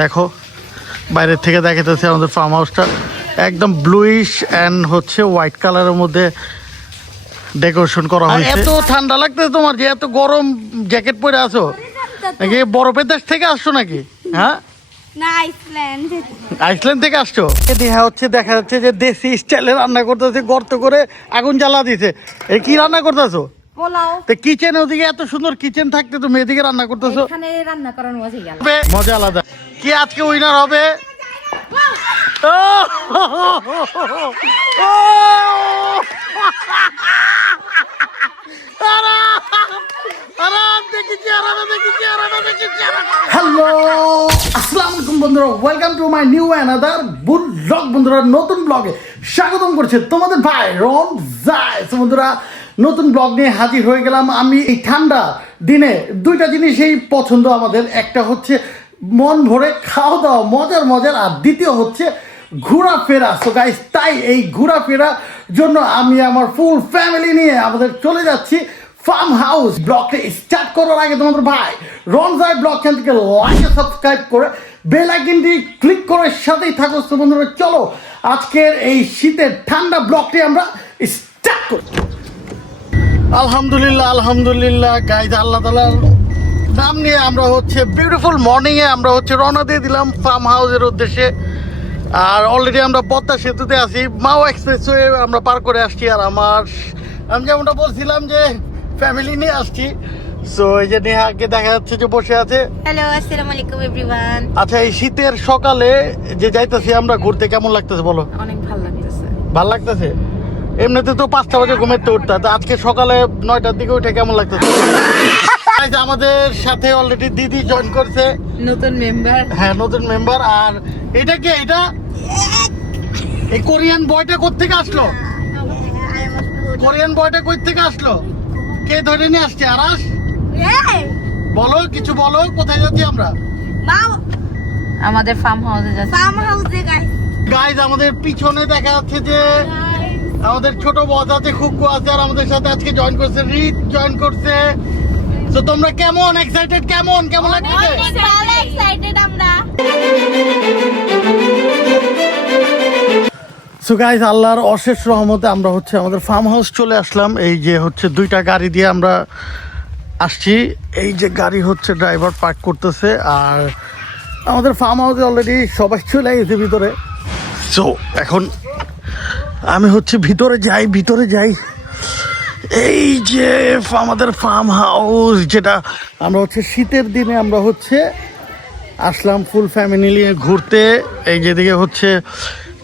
দেখো বাইরের থেকে দেখাতেছে আমাদের ফার্ম হাউসটা একদম ব্লুইশ অ্যান্ড হচ্ছে হোয়াইট কালারের মধ্যে ডেকোরেশন করা হয়েছে। এত ঠান্ডা লাগতেছে তোমার যে এত গরম জ্যাকেট পরে আছো নাকি? বরফের দেশ থেকে আসছো নাকি? হ্যাঁ, আইসল্যান্ড থেকে আসছো। দেখা যাচ্ছে যে দেশি স্টাইলে রান্না করতেছে, গর্ত করে আগুন জ্বালা দিছে। এই কি রান্না করতেছো? কিচেন, ওদিকে এত সুন্দর কিচেন থাকতে তুমি এদিকে রান্না করতেছো। মজা আলাদা। কি আজকে উইনার হবে? হ্যালো, আসসালামু আলাইকুম বন্ধুরা, welcome to my new another blog. বন্ধুরা, নতুন ব্লগে স্বাগতম করছে তোমাদের ভাই রন জায়েস। বন্ধুরা, নতুন ব্লগ নিয়ে হাজির হয়ে গেলাম। আমি এই ঠান্ডা দিনে দুইটা জিনিসই পছন্দ আমাদের। একটা হচ্ছে মন ভরে খাওয়া দাওয়া, মজার, আর দ্বিতীয় হচ্ছে ঘোরাফেরা। সো গাইস, তাই এই ঘোরাফেরার জন্য আমি আমার ফুল ফ্যামিলি নিয়ে আমাদের চলে যাচ্ছি ফার্ম হাউস। ব্লগটা স্টার্ট করার আগে তোমাদের ভাই রনজাই ব্লগ চ্যানেলকে লাইক সাবস্ক্রাইব করে বেল আইকনটি ক্লিক করে সাথেই থাকো। তো বন্ধুরা, চলো আজকের এই শীতের ঠান্ডা ব্লগটি আমরা স্টার্ট করি। আলহামদুলিল্লাহ গাইজ, আল্লাহ তাআলার নাম নিয়ে আমরা হচ্ছে বিউটিফুল মর্নিংয়ে আমরা হচ্ছে রওনা দিয়ে দিলাম ফার্ম হাউসের উদ্দেশ্যে। আর অলরেডি আমরা পদ্মা সেতুতে আছি, মাও এক্সপ্রেসওয়ে আমরা পার করে আসছি। আর আমি যেমনটা বলছিলাম যে ফ্যামিলি নিয়ে আসছি। সো এই যে নেহাকে দেখা যাচ্ছে যে বসে আছে। হ্যালো, আসসালামু আলাইকুম এভরিওয়ান। আচ্ছা, এই শীতের সকালে যে যাইতেছি আমরা ঘুরতে, কেমন লাগতেছে বলো? অনেক ভালো লাগতেছে। ভালো লাগতেছে? এমনিতে তো 5টা বাজে ঘুমাতে উঠতা, তো আজকে সকালে 9টার দিকে উঠে কেমন লাগতেছে? আমাদের সাথে অলরেডি দিদি জয়েন করছে, নতুন মেম্বার। হ্যাঁ, নতুন মেম্বার। আর এটা কি, এটা এই কোরিয়ান বয়টা কোত্থেকে আসলো? কোরিয়ান বয়টা কই থেকে আসলো? কে ধরে নিয়ে আসছে? আরাস, বলো কিছু বলো, কোথায় যাচ্ছি আমরা? আমাদের ফার্ম হাউসে যাচ্ছি। গাইজ, আমাদের পিছনে দেখা যাচ্ছে যে আমাদের ছোট বস আছে, খুকু আছে, আর আমাদের সাথে আজকে জয়েন করছে রিত, জয়েন করছে। তো তোমরা কেমন এক্সাইটেড? কেমন লাগছে? ভালো এক্সাইটেড আমরা। সো গাইজ, আল্লাহর অশেষ রহমতে আমরা হচ্ছে আমাদের ফার্ম হাউস চলে আসলাম। এই যে হচ্ছে 2টা গাড়ি দিয়ে আমরা আসছি। এই যে গাড়ি হচ্ছে ড্রাইভার পার্ক করতেছে, আর আমাদের ফার্ম হাউসে অলরেডি সবাই চলে গেছে ভিতরে। সো এখন আমি হচ্ছে ভিতরে যাই। এই যে আমাদের ফার্ম হাউস, যেটা আমরা হচ্ছে শীতের দিনে আমরা হচ্ছে আসলাম ফুল ফ্যামিলি নিয়ে ঘুরতে। এই যেদিকে হচ্ছে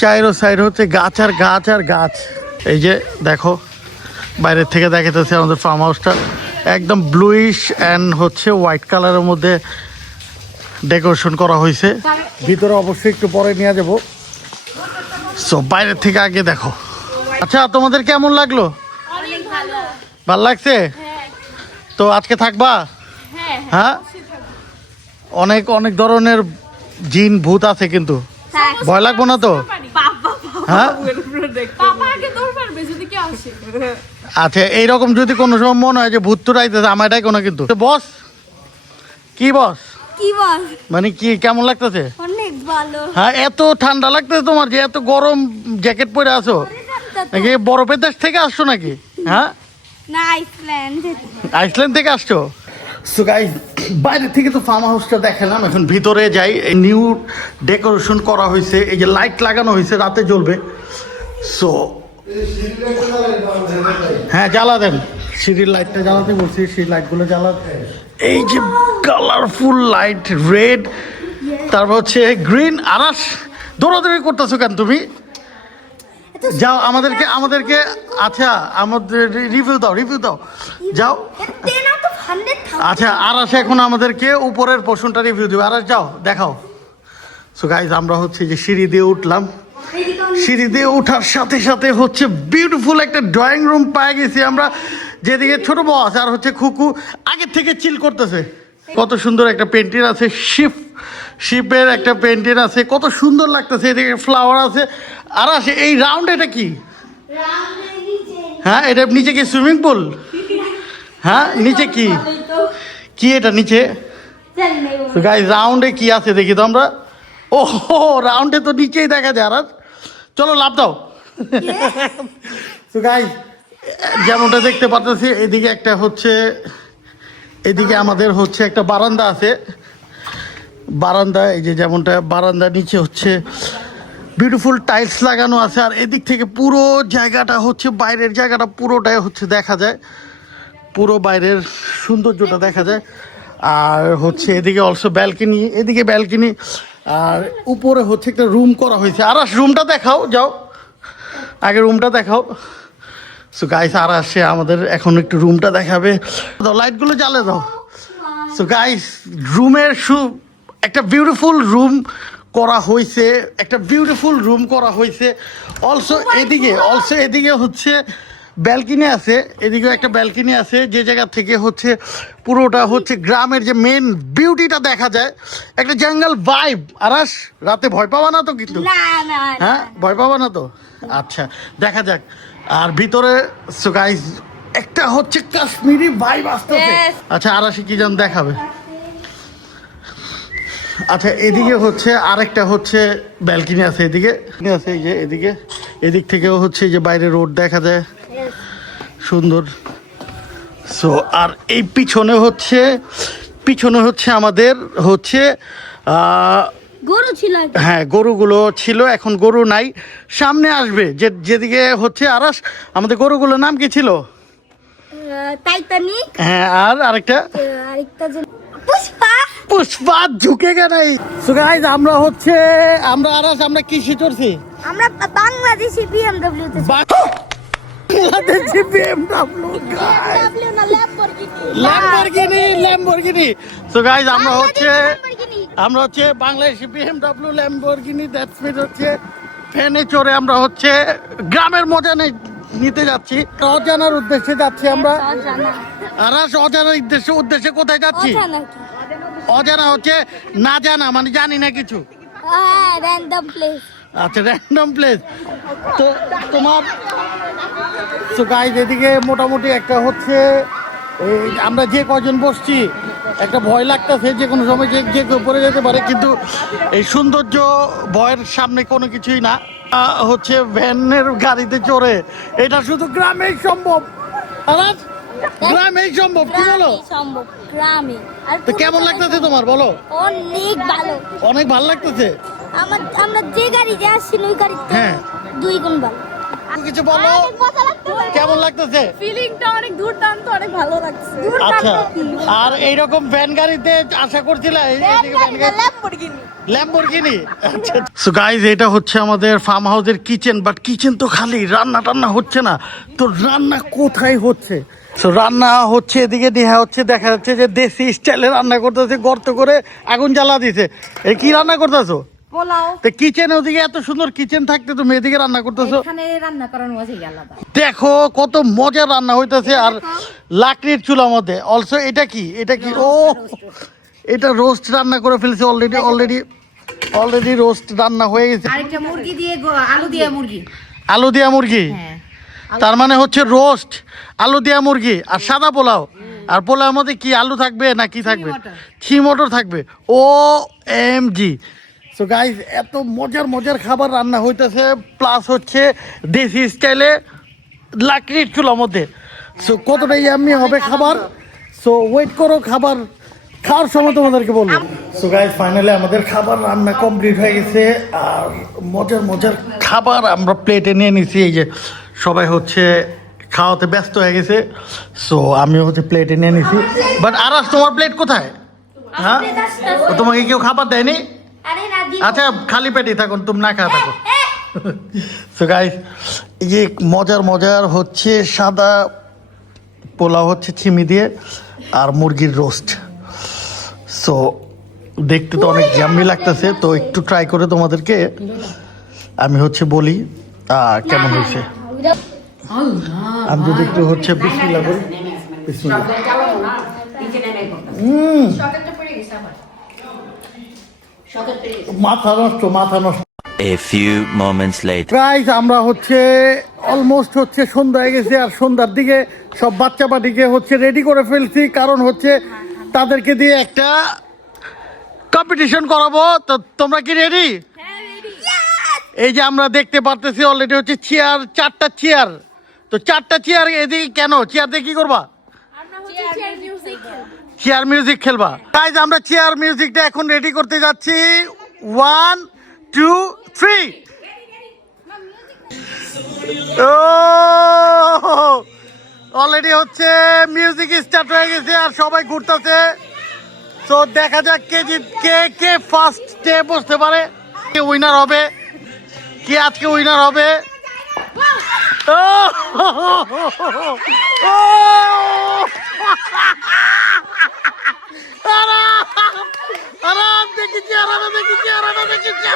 চাইরো সাইড হচ্ছে গাছ আর গাছ। এই যে দেখো বাইরের থেকে দেখাতেছে আমাদের ফার্ম হাউসটা একদম ব্লুইশ অ্যান্ড হচ্ছে হোয়াইট কালারের মধ্যে ডেকোরেশন করা হয়েছে। ভিতরে অবশ্যই একটু পরে নিয়ে যাবো। সো বাইরের থেকে আগে দেখো। আচ্ছা, তোমাদের কেমন লাগলো? ভালো লাগছে? তো আজকে থাকবা? হ্যাঁ, অনেক ধরনের জিন ভূত আছে, কিন্তু ভয় লাগবো না তো? হ্যাঁ, আচ্ছা, এইরকম যদি কোনো সময় মনে হয় যে ভূত তো রাইতেছে, আমার এটাই কোনো, কিন্তু বস কি বস মানে কি, কেমন লাগতেছে? অনেক ভালো। হ্যাঁ, এত ঠান্ডা লাগতেছে তোমার যে এত গরম জ্যাকেট পরে আছো নাকি? বরফের দেশ থেকে আসছো নাকি? হ্যাঁ, আইসল্যান্ড থেকে আসছো। সো গাইস, বাইরে থেকে তো ফার্ম হাউসটা দেখালাম, এখন ভিতরে যাই। নিউ ডেকোরেশন করা হয়েছে, এই যে লাইট লাগানো হয়েছে, রাতে জ্বলবে। সো হ্যাঁ, জ্বালা দেন, সিঁড়ির লাইটটা জ্বালাতে বলছি, সেই লাইটগুলো জ্বালাতে। এই যে কালারফুল লাইট, রেড, তারপর হচ্ছে গ্রিন। আরাস, দৌড়াদৌড়ি করতেছো কেন তুমি? যাও, আমাদেরকে আচ্ছা, আমাদের রিভিউ দাও, যাও। আচ্ছা, আরাস এখন আমাদেরকে উপরের পোর্শনটা রিভিউ দিবে। আরাস, যাও, দেখাও। সো গাইজ, আমরা হচ্ছে যে সিঁড়ি দিয়ে উঠলাম। সিঁড়ি দিয়ে ওঠার সাথে হচ্ছে বিউটিফুল একটা ড্রয়িং রুম পেয়ে গেছি আমরা, যেদিকে ছোট বস আর হচ্ছে খুকু আগের থেকে চিল করতেছে। কত সুন্দর একটা পেন্টিং আছে, শিপের একটা পেন্টিং আছে, কত সুন্দর লাগতেছে। এদিকে ফ্লাওয়ার আছে। আর আসে এই রাউন্ড, এটা কি? হ্যাঁ, এটা নিচে কি সুইমিং পুল? হ্যাঁ, নিচে কি এটা? নিচে তো গাইস রাউন্ডে কি আছে দেখি তো আমরা। ও রাউন্ডে তো নিচেই দেখা যায়। আর চলো লাভ দাও। তো গাইস যেমনটা দেখতে পাচ্ছি এদিকে একটা হচ্ছে, এদিকে আমাদের হচ্ছে একটা বারান্দা আছে। বারান্দা এই যে যেমনটা বারান্দা নিচে হচ্ছে বিউটিফুল টাইলস লাগানো আছে। আর এদিক থেকে পুরো জায়গাটা হচ্ছে বাইরের জায়গাটা পুরোটাই হচ্ছে দেখা যায়, পুরো বাইরের সৌন্দর্যটা দেখা যায়। আর হচ্ছে এদিকে অলসো ব্যালকনি, এদিকে ব্যালকনি। আর উপরে হচ্ছে একটা রুম করা হয়েছে। আর রুমটা দেখাও, যাও আগে রুমটা দেখাও। সো গাইস আর আসে আমাদের এখন একটু রুমটা দেখাবে। দাও লাইটগুলো জ্বালে দাও। সো গাইস রুমের একটা বিউটিফুল রুম করা হয়েছে, একটা বিউটিফুল রুম করা হয়েছে। অলসো এদিকে হচ্ছে ব্যালকনি আছে, এদিকে একটা ব্যালকনি আছে যে জায়গা থেকে হচ্ছে পুরোটা হচ্ছে গ্রামের যে মেন বিউটিটা দেখা যায়। একটা জঙ্গল ভাইব। আরাস রাতে ভয় পাবা না তো? কিন্তু হ্যাঁ ভয় পাবা না তো? আচ্ছা দেখা যাক। আর ভিতরে সো গাইস একটা হচ্ছে কাশ্মীরি ভাইব আসতেছে। আচ্ছা আরাশি কি যেন দেখাবে। আচ্ছা এদিকে হচ্ছে আরেকটা হচ্ছে ব্যালকনি আছে, এদিকে আছে এই যে এদিকে, এদিক থেকেও হচ্ছে এই যে বাইরে রোড দেখা যায় সুন্দর। সো আর এই পিছনে হচ্ছে আমাদের হচ্ছে গরু ছিল। হ্যাঁ গরুগুলো ছিল, এখন গরু নাই, সামনে আসবে। যেদিকে হচ্ছে আরাস আমাদের গরুগুলোর নাম কি ছিল? টাইটানিক। হ্যাঁ আর আরেকটা পুষ্পা। পুষ্পা ঝুঁকে গেছে। সো গাইস আমরা আরাস আমরা কিসে চড়ছি? আমরা বাংলাদেশি বিএমডব্লিউ তে। বাংলাদেশি বিএমডব্লিউ না ল্যাম্বরগিনি। সো গাইস আমরা হচ্ছে Bangladeshi BMW Lamborghini that's meet হচ্ছে ফ্যানে চড়ে আমরা হচ্ছে গ্রামের মজা নিতে যাচ্ছি। অজানার উদ্দেশ্যে যাচ্ছি আমরা। আরাস অজানার উদ্দেশ্যে কোথায় যাচ্ছি? অজানা হচ্ছে না জানা, মানে জানি না কিছু। Random place. আচ্ছা র‍্যান্ডম প্লেস। তো তোমার সো গাইস এদিকে মোটামুটি একটা হচ্ছে এই আমরা যে কয়জন বসছি একটা ভয় লাগতেছে যে কোনো সময় যে কেউ পড়ে যেতে পারে, কিন্তু এই সৌন্দর্য ভয়ের সামনে কোনো কিছুই না। হচ্ছে ভ্যানের গাড়িতে চড়ে এটা শুধু গ্রামেই সম্ভব। গ্রামেই সম্ভব, কি বলো? সম্ভব গ্রামে। তো কেমন লাগতেছে তোমার বলো? অনেক ভালো। অনেক ভালো লাগতেছে। আমরা যে গাড়িতে আসছি ওই গাড়িতে হ্যাঁ 2 গুণ ভালো। কিছু বলো কেমন লাগতেছে? ফিলিংটা অনেক দুর্দান্ত, অনেক ভালো লাগছে। আচ্ছা আর এইরকম ভ্যান গাড়িতে আশা করছিলা? ল্যাম্বরগিনি। সো গাইস এটা হচ্ছে আমাদের ফার্ম হাউসের কিচেন, বাট কিচেন তো খালি, রান্না টান্না হচ্ছে না। তো রান্না কোথায় হচ্ছে? সো রান্না হচ্ছে এদিকে দেখা যাচ্ছে যে দেশি স্টাইলে রান্না করতেছে, গর্ত করে আগুন জ্বালা দিছে। এই কি রান্না করতেছো? পোলাও। তো কিচেন ওদিকে এত সুন্দর কিচেন থাকতে তুমি এদিকে রান্না করতেছো? এখানে রান্না করার মজাই আলাদা। দেখো কত মজার রান্না হইতেছে। আর লাকড়ির চুলার মধ্যে। অলসো এটা কি ও এটা রোস্ট রান্না করে ফেলছে অলরেডি রোস্ট রান্না হয়ে গেছে। আরেকটা মুরগি দিয়ে আলু দিয়া মুরগি। হ্যাঁ তার মানে হচ্ছে রোস্ট আলু দিয়া মুরগি আর সাদা পোলাও। আর পোলাওর মধ্যে কি আলু থাকবে না কি থাকবে? ছি মটর থাকবে। OMG। সো গাইস এত মজার খাবার রান্না হইতেছে, প্লাস হচ্ছে দেশি স্টাইলে লাকড়ির চুলার মধ্যে। সো কতটা ইয়াম্মি হবে খাবার। সো ওয়েট করো, খাবার খাওয়ার সময় তোমাদেরকে বলবো। সো গাইস ফাইনালি আমাদের খাবার রান্না কমপ্লিট হয়ে গেছে। আর মজার খাবার আমরা প্লেটে নিয়ে নিছি। এই যে সবাই হচ্ছে খাওয়াতে ব্যস্ত হয়ে গেছে। সো আমি হচ্ছে প্লেটে নিয়ে নিছি। বাট আরাস তোমার প্লেট কোথায়? হ্যাঁ তোমাকে কেউ খাবার দেয়নি? আচ্ছা খালি পেটে থাকুন, তুমি না খাওয়া থাকো। সো গাইস এই যে মজার হচ্ছে সাদা পোলাও হচ্ছে চিমি দিয়ে আর মুরগির রোস্ট। সো দেখতে তো অনেক জাম্মি লাগতেছে। তো একটু ট্রাই করে তোমাদেরকে আমি হচ্ছে বলি কেমন হয়েছে। আমি যদি একটু হচ্ছে বিসমিল্লাহ বলি। বিসমিল্লাহ। মাথা নষ্ট। A few moments later. Guys আমরা হচ্ছে অলমোস্ট হচ্ছে সন্ধ্যা হয়ে গেছে। আর সন্ধ্যার দিকে সব বাচ্চা পাটিকে হচ্ছে রেডি করে ফেলছি, কারণ হচ্ছে তাদেরকে দিয়ে একটা কম্পিটিশন করাবো। তো তোমরা কি রেডি? এই যে আমরা দেখতে পারতেছি অলরেডি হচ্ছে চেয়ার, 4টা চেয়ার। তো 4টা চেয়ার এদিকে কেন? চেয়ার দিয়ে কি করবা? চেয়ার মিউজিক খেলবা। গাইজ আমরা চেয়ার মিউজিকটা এখন রেডি করতে যাচ্ছি। 1 2 3। ও অলরেডি হচ্ছে মিউজিক স্টার্ট হয়ে গেছে আর সবাই ঘুরতেছে। তো দেখা যাক কে ফার্স্ট স্টে বসতে পারে, কে উইনার হবে, কে আজকে উইনার হবে। ও আরাম দেখেছি, আরাম দেখেছি, আরাম দেখেছি,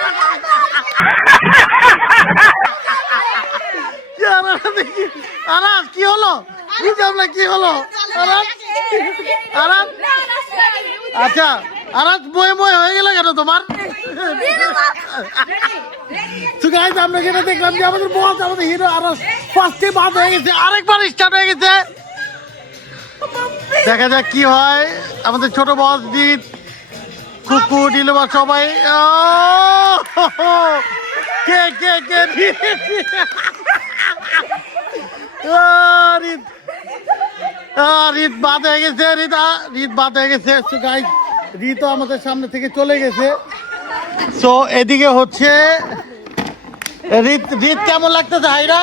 আরাম কি হলো? বুঝলাম না কি হলো। আরাম আরাম আচ্ছা, আরাম বয়ে হয়ে গেল কেন তোমার? আমরা যেটা দেখলাম যে আমাদের বস, আমাদের হিরো আরাম ফার্স্টে বাদ হয়ে গেছে, আরেকবার স্টার্ট হয়ে গেছে। দেখা যাক কি হয়। আমাদের ছোট বস জিৎ, কুকু, ডিলুবা সবাই। কে কে কে রিত বাদ হয়ে গেছে, রিত বাদ হয়ে গেছে। রিতও আমাদের সামনে থেকে চলে গেছে। তো এদিকে হচ্ছে রিত কেমন লাগতেছে হাইরা?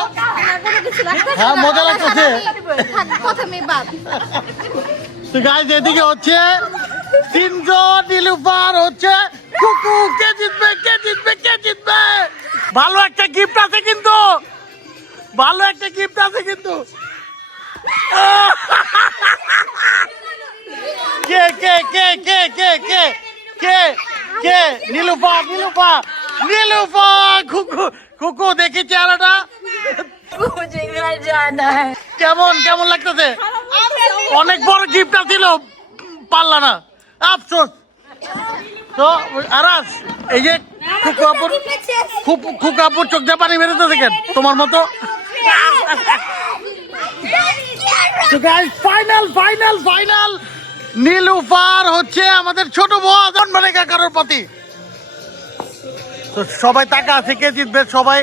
হ্যাঁ মজা লাগতেছে। তো গাইজ এদিকে হচ্ছে সিনজো, নীলুফার, হচ্ছে কুকু। কে জিতবে, কে জিতবে, কে জিতবে? ভালো একটা গিফট আছে কিন্তু, ভালো একটা গিফট আছে কিন্তু। কে কে কে কে কে কে কে কে? নীলুফা, নীলুফা, নীলুফা। কুকু, কুকু দেখি চেহারাটা কেমন, কেমন লাগতেছে? অনেক বড় গিফট ছিল, পারলা না, আফসোস। তো আরাস, এই যে খুকাপুর চোখ দিয়ে পানি বেরোতেছে কেন তোমার মতো? Final final final. নীলুফার হচ্ছে আমাদের ছোট বস, মানে কাকার প্রতি। তো সবাই টাকা আছে, কে জিতবে? সবাই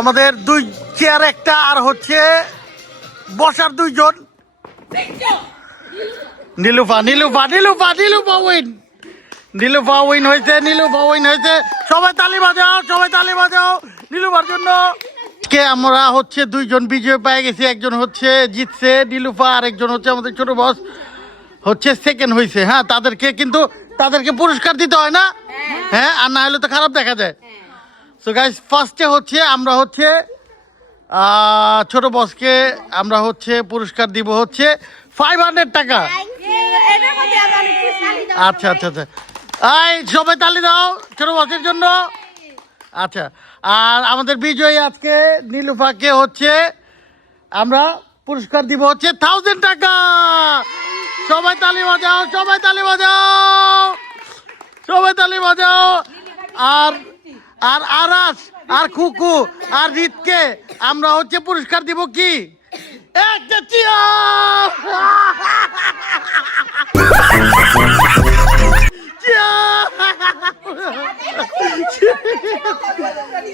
আমাদের 2 চেয়ার একটা, আর হচ্ছে বসার 2 জন। নীলুফা, নীলুফা, নীলুফা, নীলুফা উইন, নীলুফা উইন হয়েছে, নীলুফা উইন হয়েছে। সবাই তালি বাজাও, সবাই তালি বাজাও নীলুফার জন্য। কে আমরা হচ্ছে 2 জন বিজয় পেয়ে গেছি। একজন হচ্ছে জিতছে নীলুফা, আর একজন হচ্ছে আমাদের ছোট বস হচ্ছে সেকেন্ড হয়েছে। হ্যাঁ, তাদেরকে পুরস্কার দিতে হয় না? হ্যাঁ, আর না হলে তো খারাপ দেখা যায়। সো গাইস, ফার্স্টে হচ্ছে আমরা হচ্ছে ছোট বসকে আমরা হচ্ছে পুরস্কার দিব হচ্ছে 500 টাকা। আচ্ছা আচ্ছা আচ্ছা, এই সবাই তালি দাও ছোট বসের জন্য। আচ্ছা, আর আমাদের বিজয়ী আজকে নীলুফাকে হচ্ছে আমরা পুরস্কার দিব হচ্ছে 1000 টাকা। সবাই তালি বাজাও, সবাই তালি বাজাও, সবাই তালি বাজাও। আর আর আরাস, আর কুকু, আর রিতকে আমরা হচ্ছে পুরস্কার দিব কি? একটা চেয়ার।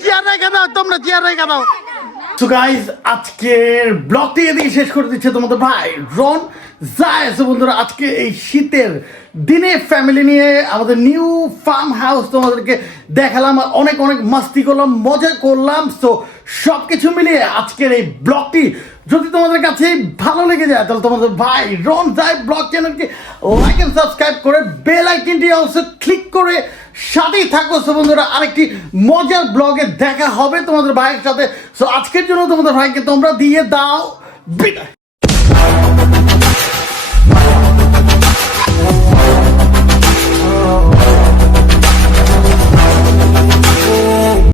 চেয়ার রেখে দাও, তোমরা চেয়ার রেখে দাও। সো গাইস, আজকের ব্লগটি এদিকে শেষ করে দিচ্ছে তোমাদের ভাই রন জায়েস। বন্ধুরা, আজকে এই শীতের দিনে ফ্যামিলি নিয়ে আমাদের নিউ ফার্ম হাউস তোমাদেরকে দেখালাম, আর অনেক অনেক মাস্তি করলাম, মজা করলাম। সো সব কিছু মিলিয়ে আজকের এই ব্লগটি যদি তোমাদের কাছে ভালো লেগে যায়, তাহলে তোমাদের ভাই রন জায়েস ব্লগ চ্যানেলকে লাইক এন্ড সাবস্ক্রাইব করে বেল আইকনটি অলসো ক্লিক করে সাথেই থাকো। সো বন্ধুরা, আরেকটি মজার ব্লগে দেখা হবে তোমাদের ভাইয়ের সাথে। সো আজকের জন্য তোমাদের ভাইকে তোমরা দিয়ে দাও বিদায়।